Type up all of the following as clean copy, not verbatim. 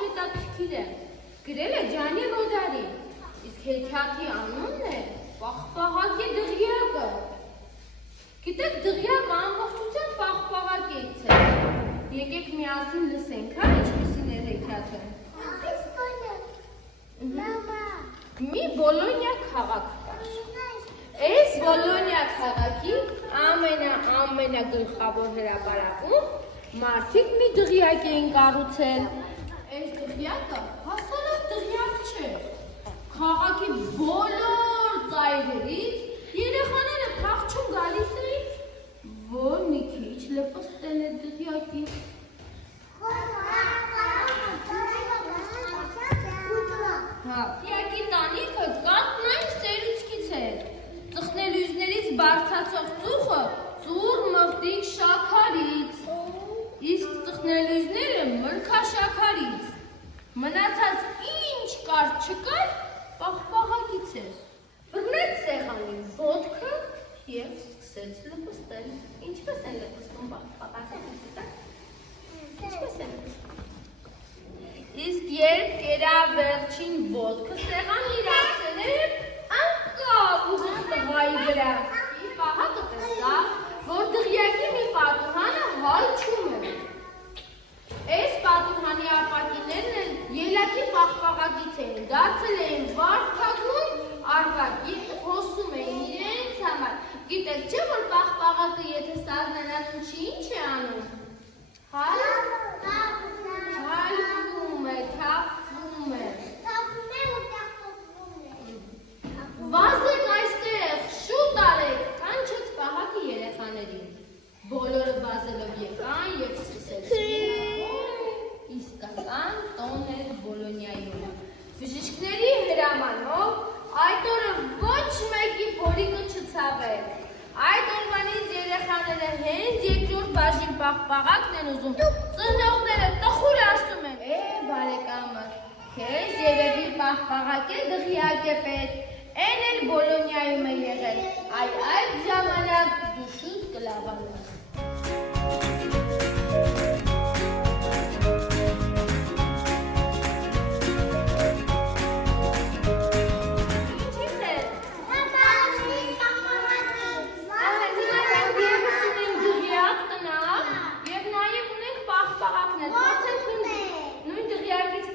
հետաքրքիր է։ Գրել է Ջանի Ռոդարի, իսկ հեքիաթի անունն է Պաղպաղակի դղյակը։ Գիտեք, դղյակը ամբողջությամբ պաղպաղակից է։ Եկեք միասին լսենք, հա, ինչպիսին էր հեքիաթը։ Մի Բոլոնիա քաղաք կար։ Այս Բոլոնիա քաղաքի ամենագլխավոր հրապարակում մարդիկ մի դղյակ էին կառուցել։ Այս դղյակը հասարակ դղյակ չէր։ Քաղաքի բոլոր ծայրերից երեխաները փախչում գալիս էին, որ մի քիչ լպստել է դղյակի։ Դղյակի տանիքը կատնային սերուցքից էր։ Ծխնելույզներից բարձրացող ծուխը ծուռ մղդիկ շաքարից, իսկ ծխնելույզները մրգաշաքարից։ Մնացած ինչ կար չկար, պաղպաղակից էր։ Բռնեց սեղանին ոտքը և սկսեց լպստել։ Ինչպես են լպստում պաղպաղակը։ Ինչպես են լպստում։ Իսկ երբ կերավ վերջին ոտքը սեղանի իրացել էր, անկավ ուղիղ տղայի վրա։ Պահակը տեսավ, որ դղյակի մի պատուհանը հայչում է։ Այս պատուհանի ապակիներն էլ ելակի պաղպաղակից էին, դարձել էին վարդագույն արկակի, խոսում էին իրենց համար։ Գիտեք չէ, որ պաղպաղակը եթե սազնանացում չի, ինչ է անում։ Հալվում է, թափվում է։ Վազեք այստեղ, շուտ արեք, կանչեց պահակը երեխաներին։ Բոլորը վազելով եկան և սկսեցին իսկական տոն էր Բոլոնիայում։ Բժիշկների հրամանով այդ օրը ոչ մեկի փորիկը չցավեց։ Այդ օրվանից երեխաները հենց երկրորդ բաժին պաղպաղակն են ուզում։ Ծնողները տխուր ասում են. բարեկամս, քեզ երևի պաղպաղակ է դղյակ է պետք, էն էլ Բոլոնիայում է եղել, այդ ժամանակ դու շուտ կլավանաս։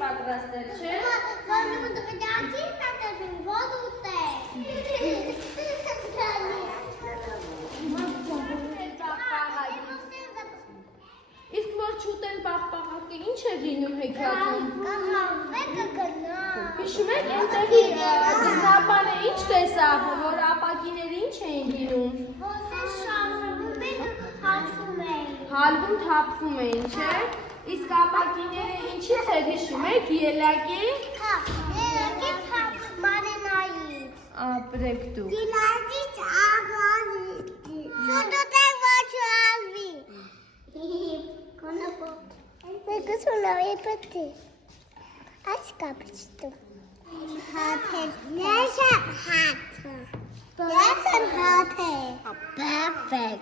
Պատրաստել, չէ՞։ Իսկ որ չուտեն պաղպաղակը ինչ է լինում հեքիաթում։ Հիշում եք այնտեղի գնապանը ինչ տեսավ, որ ապակիները ինչ էին լինում։ Հալվում թափվում էին, չէ՞։ Իսկ ապակիները ինչից էր հիշում եք, ելակի։ Մարենայից։ Ապրեք դու։ Գիլարդից աղազից։ Շուտոտեք ոչ ալվի։ Կոնապո։ Մեկս ունավի պտի։ Այս կապիչտու։ Հաթեր։ Ես եմ հաթը։ Ես եմ հաթը։ Perfect։